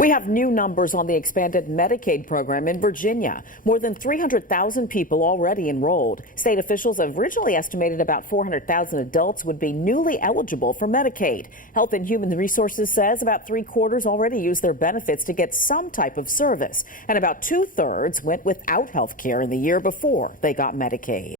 We have new numbers on the expanded Medicaid program in Virginia. More than 300,000 people already enrolled. State officials have originally estimated about 400,000 adults would be newly eligible for Medicaid. Health and Human Resources says about 3/4 already used their benefits to get some type of service, and about 2/3 went without health care in the year before they got Medicaid.